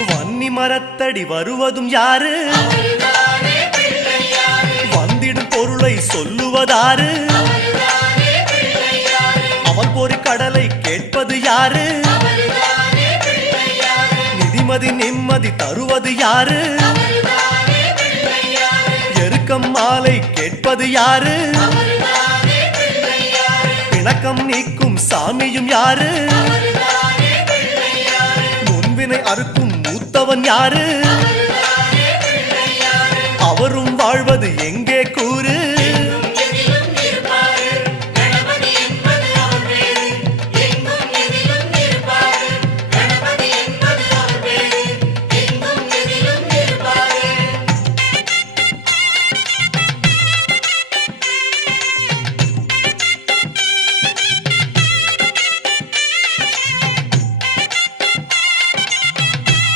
வன்னி மரத்தடி வருவதும் யாரு? வந்திடும் பொருளை சொல்லுவதாரு? அவன் பொறி கடலை கேட்பது யாரு? நிதிமதி நிம்மதி தருவது யாரு? எருக்கம் மாலை கேட்பது யாரு? பிணக்கம் நீக்கும் சாமியும் யாரு? முன்வினை அறுக்கும் மூத்தவன் யாரு? அவரும் வாழ்வது எங்க